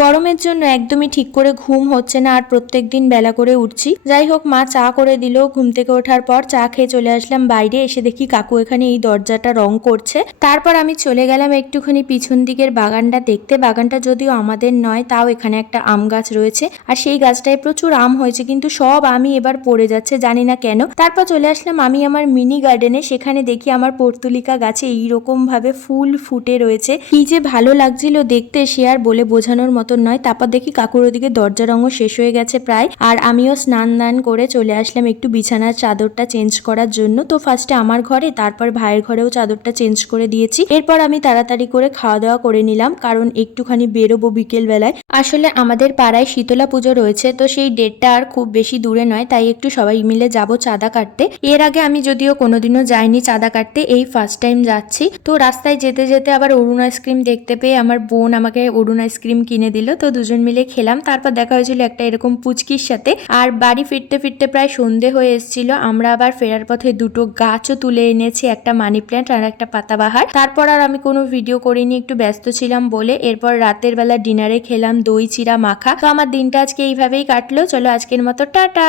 গরমের জন্য একদমই ঠিক করে ঘুম হচ্ছে না, আর প্রত্যেকদিন বেলা করে উঠছি। যাই হোক, মা চা করে দিল। ঘুম থেকে ওঠার পর চা খেয়ে চলে আসলাম বাইরে। এসে দেখি কাকু এখানে এই দরজাটা রং করছে। তারপর আমি চলে গেলাম একটুখানি পিছন দিকের বাগানটা দেখতে। বাগানটা যদিও আমাদের নয়, তাও এখানে একটা আম গাছ রয়েছে, আর সেই গাছটায় প্রচুর আম হয়েছে, কিন্তু সব আমই এবার পড়ে যাচ্ছে, জানি না কেন। তারপর চলে আসলাম আমি আমার মিনি গার্ডেনে। সেখানে দেখি আমার পর্তুলিকা গাছে এইরকম ভাবে ফুল ফুটে রয়েছে। কি যে ভালো লাগছিল দেখতে, সে আর বলে বোঝানোর মতন নয়। তারপর দেখি কাকুর ওদিকে দরজা রঙও শেষ হয়ে গেছে প্রায়, আর আমিও স্নান দান করে চলে আসলাম একটু বিছানার চাদরটা চেঞ্জ করার জন্য। তো ফার্স্টে আমার ঘরে, তারপর ভাইয়ের ঘরেও চাদরটা চেঞ্জ করে দিয়েছি। এরপর আমি তাড়াতাড়ি করে খাওয়া দাওয়া করে নিলাম, কারণ একটুখানি বেরোবো বিকেল বেলায়। আসলে আমাদের পাড়ায় শীতলা পুজো রয়েছে, তো সেই ডেটটা আর খুব বেশি দূরে নয়, তাই একটু সবাই মিলে যাব চাঁদা কাটতে। এর আগে আমি যদিও কোনোদিনও যাইনি চাঁদা কাটতে, এই ফার্স্ট টাইম যাচ্ছি। তো রাস্তায় যেতে যেতে আবার অরুণ আইসক্রিম দেখতে পেয়ে আমার বোন আমাকে অরুণ আইসক্রিম কিনে দিল, তো দুজন মিলে খেলাম। তারপর দেখা হয়েছিল একটা এরকম পুচকির সাথে। আর বাড়ি ফিরতে ফিরতে প্রায় সন্ধে হয়ে এসেছিল। আমরা আবার ফেরার পথে দুটো গাছও তুলে এনেছি, একটা মানি প্ল্যান্ট আর একটা পাতাবাহার। তারপর আর আমি কোনো ভিডিও করিনি, একটু ব্যস্ত ছিলাম বলে। এরপর রাতের বেলা ডিনারে খেলাম দই চিড়া মাখা। তো আমার দিনটা আজকে এইভাবেই কাটলো। চলো আজকের মতো টাটা।